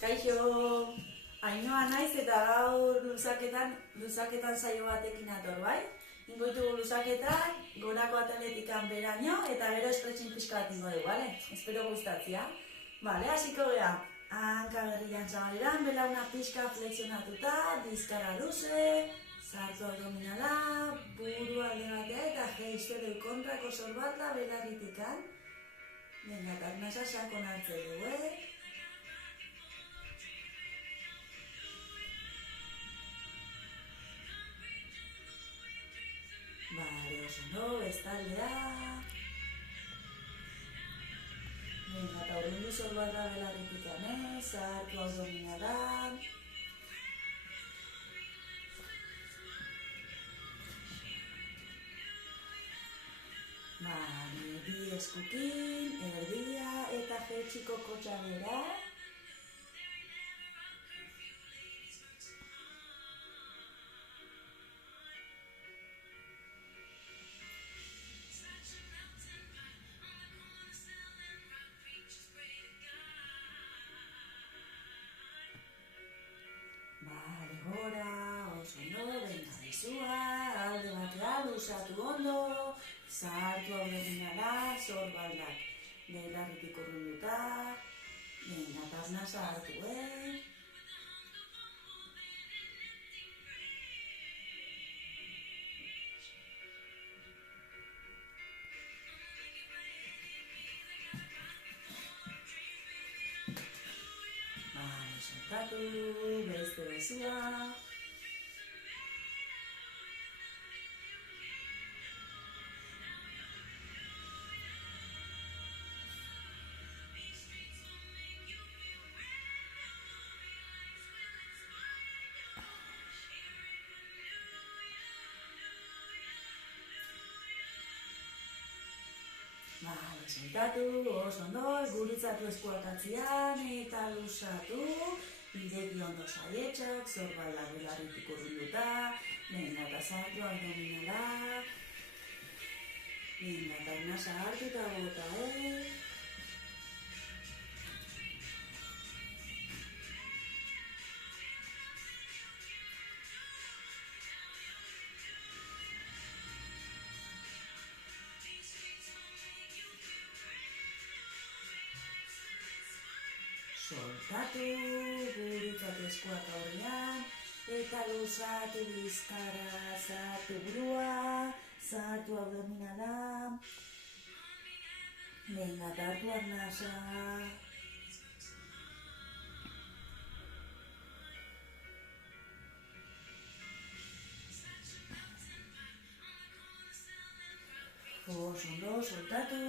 Kaixo, Ainhoa naiz eta gaur luzaketan saio batekin ator, bai? Ingoitugu luzaketan, gorako ataletikan beraino eta gero estretxin pixka bat ingo dugu, bale? Espero gustatzia. Bale, hasiko gea. Hanka berrian zabaleran, belauna pixka flexionatuta, bizkarra luze, sartu abdominala, buru alde batea eta geiztero kontrako sorbalda belarritikan. Venga, tarnasa sakon hartze dugu, Vale, oso no, bestaldea. Venga, eta urrundu sorbalda belarritikan, sartu abdominala. Vale, bi eskukin, erdia eta jetxiko kotxadera. Vale, gora, oso no, venga, bezua, alde batea, luzatu ondo, sartu abdominala, sorbaldak belarritik urrunduta, venga, tarnasa hartu, Vale, soltatu, beste bezua. Vale, soltatu, oso ondo, gurutzatu eskuak atzian eta luzatu. Ireki ondo saietxak, sorbaldak belarritik urrunduta. Venga, eta sartu abdominala. Venga, eta arnasa hartu eta bota, Soltatu, gurutzatu eskuak aurrean, eta luzatu bizkarra, sartu burua, sartu abdominala. Venga, eta hartu arnasa. Oso ondo, soltatu.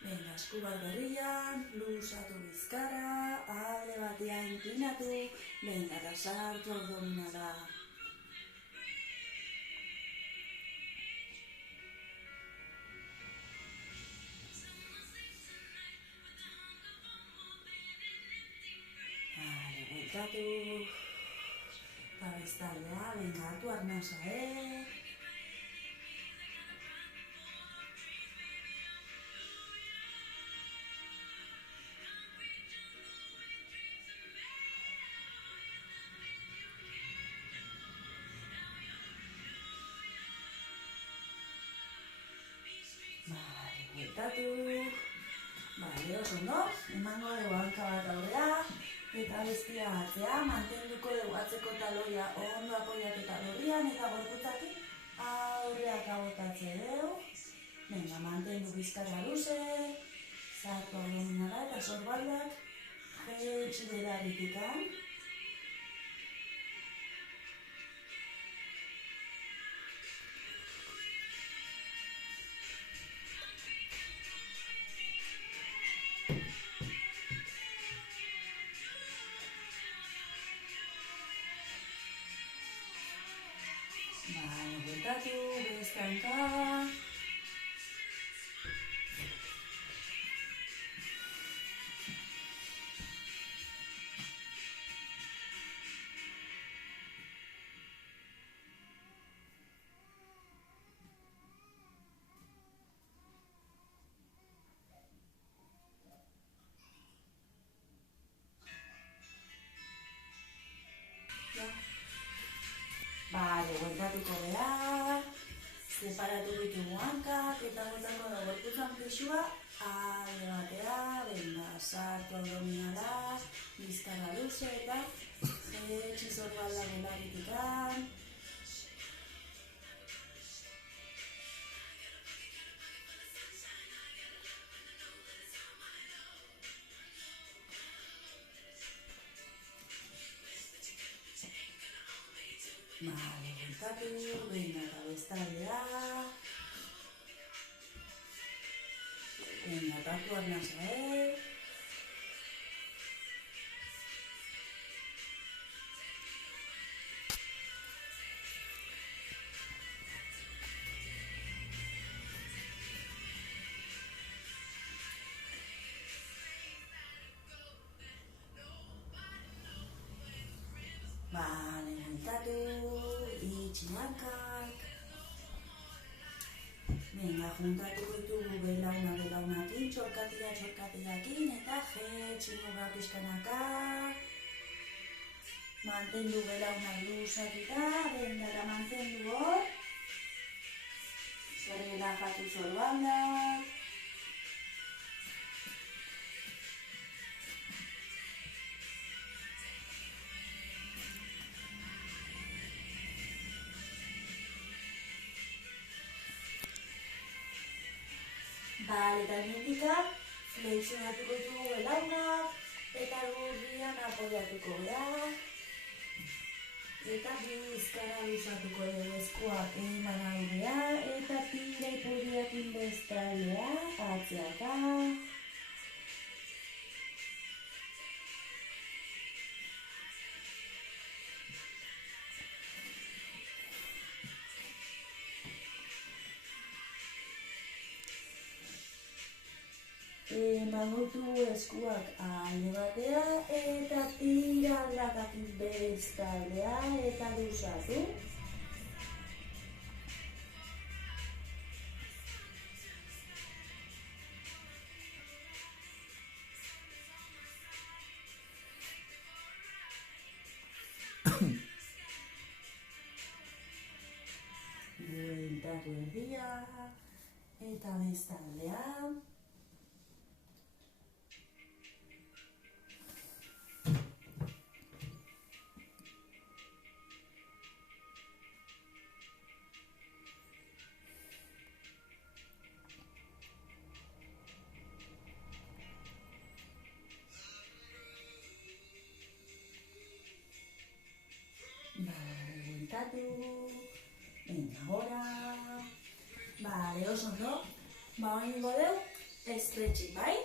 Venga, esku bat berrian, luzatu bizkarra, alde batea inklinatu, venga, eta sartu abdominala. Vale, bueltatu. Eta bestaldea, venga, hartu arnasa, Vale, bueltatu. Vale, oso ondo, emango dugu hanka bat aurrea, eta bestia atzea, mantenduko dugu atzeko taloia ondo apoiatuta lorrian, eta gorputzatik aurreak abotatze dugu. Venga, mantendu bizkarra luze, sartu abdominala eta sorbaldak, jetxi belarritikan. Vale, bueltatu, beste hanka. Bale, bueltatuko geha, separatu ditugu hankak, eta botako da gorputzan pixua, alde batera, benga, sartu abdominala, bizkara luze eta jetxi zorbalda belarritikan. Bale, bueltatu, benga eta bestaldea. Benga, tatuak nasa, Bale, bueltatu, itxi hankak. Benga, juntatuko ditugu belaunakin, txorkatiakin, eta jetxi muga pixkanaka. Mantendu belaunak luzatuta, benga, eta mantendu hor. Relajatu zorbaldak. Bale, eta nintika, flexionatuko ditugu belaunak, eta lurrian apoiatuko geha. Eta bizkara luzatuko dugu eskuak eman aurrea, eta tira ipurdiakin bestaldea, atzeaka. Mamutu eskuak alde batera eta tira aldakatik bestaldea eta luzatu. Bueltatu erdia eta bestaldea. Bueltatu, venga, ahora. Bale, oso ondo. Oin ingo deu, stretching, bai?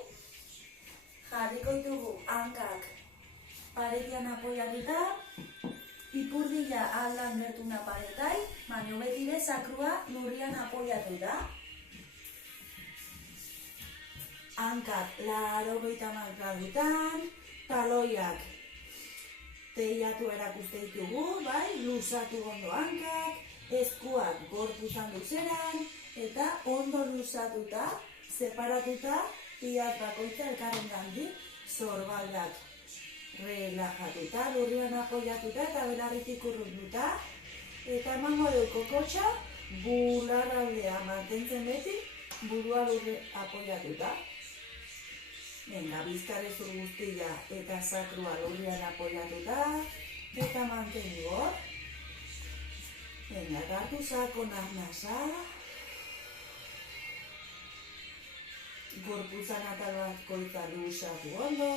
Jarriko ditugu hankak paretian apoiatuta, ipurdila aldan gertuna paretai, baina betire sakrua lurrian apoiatuta. Hankak 80 gradutan, taloiak teiatu erakuste ditugu, bai, luzatu ondo hankak, eskuak gorpuzan luzeran, eta ondo luzatuta, separatuta, piaz bakoitza elkarren gandik, zorbaldak relajatuta, lurrian apoiatuta eta belarritik urrunduta, eta emango du kokotxa, bularraldea mantentzen beti, burua lurre apoiatuta. Venga, bizkarrezur guztia eta sakrua lurrian apoiatuta, eta mantendu hor. Venga, gartu sakon arnasa. Gorpuzan atal bat koita luzatu ondo.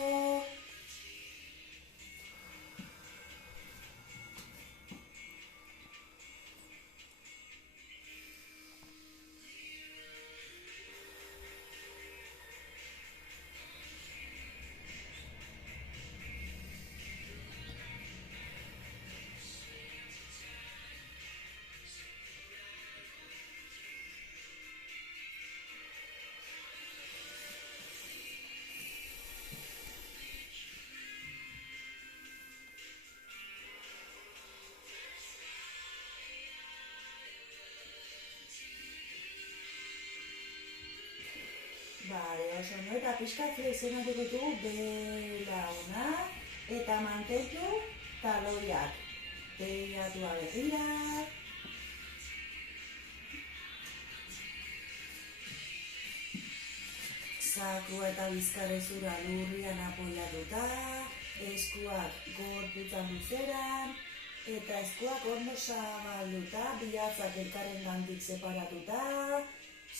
Bale, oso ondo, eta pixka flexionatu ditugu belauna eta mantendu taloiak. teilatua begira. Sakrua eta bizkarrezurra lurrian apoiatuta, eskuak gorputzan luzeran, eta eskuak ondo zabalduta, bihatzak elkarrengandik separatuta,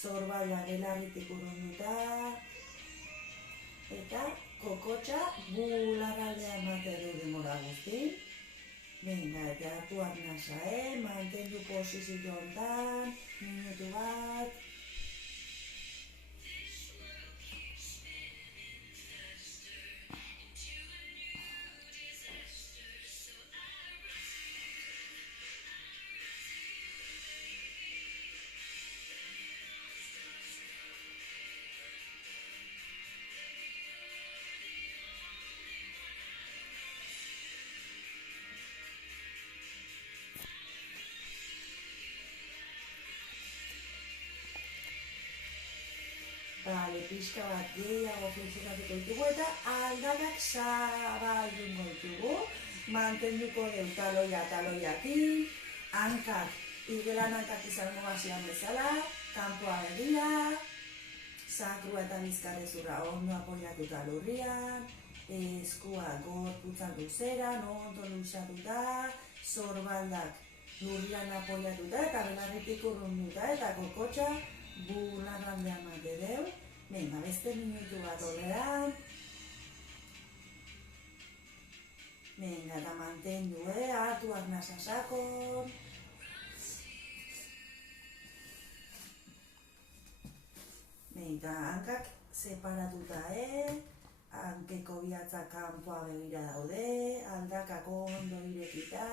zorbala belarritik urrunduta, eta kokotxa bularraldean emate du denbora guzti. Venga, eta hartu arnasa, mantendu posizio hontan, minutu bat. Bale, pixka bat gehiago flexionatuko ditugu eta aldakak zabaldungo ditugu. Mantenduko deu taloiakin, hankak, igelan hankak izango gazian bezala, kanpoa begira, sakrua eta bizkarrezurra ondo apoiatuta lurrian, eskua gorputzan luzeran, ondo luzatuta, zorbaldak lurrian apoiatuta eta belarritik urrunduta eta kokotxa bularraldean mate deu. Venga, beste minutu bat olean. Venga, eta mantendu, hartu arnasa sakon. Venga, hankak separatuta, hankeko bihatzak kanpoa begira daude, aldakak ondo irekita.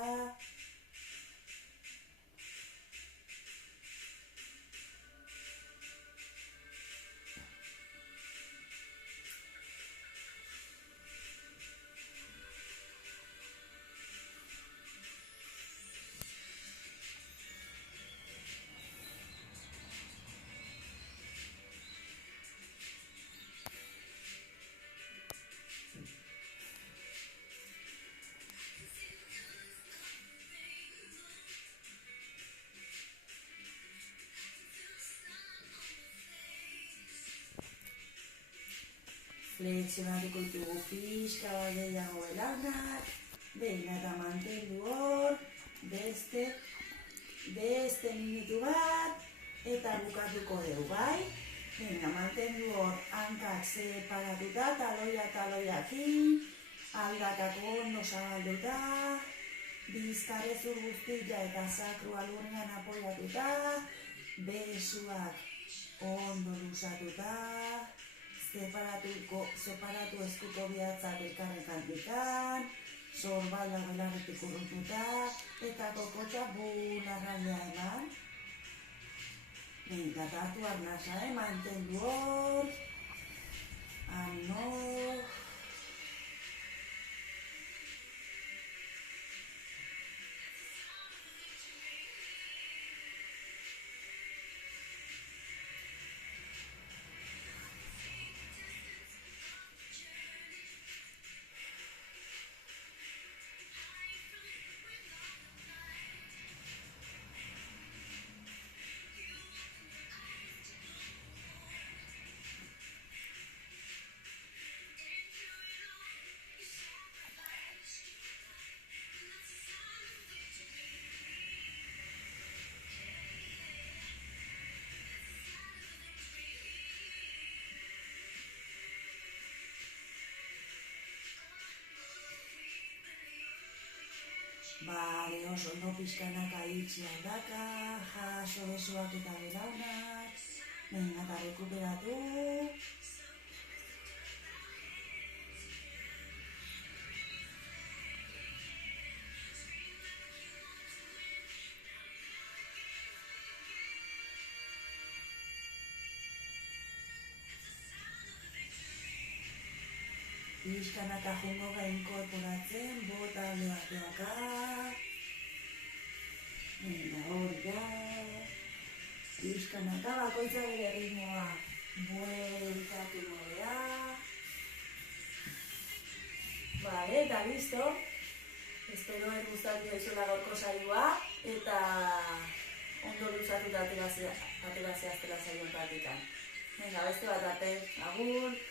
Flexionatuko ditugu pixka bat gehiago belanak. Venga, eta mantendu hor. Beste minutu bat. Eta bukatuko deu, bai? Venga, mantendu hor hankak separatuta, taloiakin. Aldakak ondo zabalduta. Bizkarrezur guztia eta sakrua lurrean apoiatuta. Besuak ondo luzatuta. Separatu eskuko bihatzak elkarrengandikan, zorbala belarritik urruntuta, eta kokotxa bularraldea eman. Venga, hartu arnasa, mantendu hor. Animo. Bale, oso ondo pixkanaka itxi aldaka, jaso besoak eta belaunak. Venga, eta rekuperatu. Pixkanaka jungo inkorporatzen, bota aldeateaka. Hori da. Pixkanaka bakoitza bere ritmoa bueltatu modea. Bale, eta listo. Espero gustatu daizuela gaurko saioa, eta ondo luzatuta atera zehaztela saioan praktikan. Venga, beste bat arte, agur!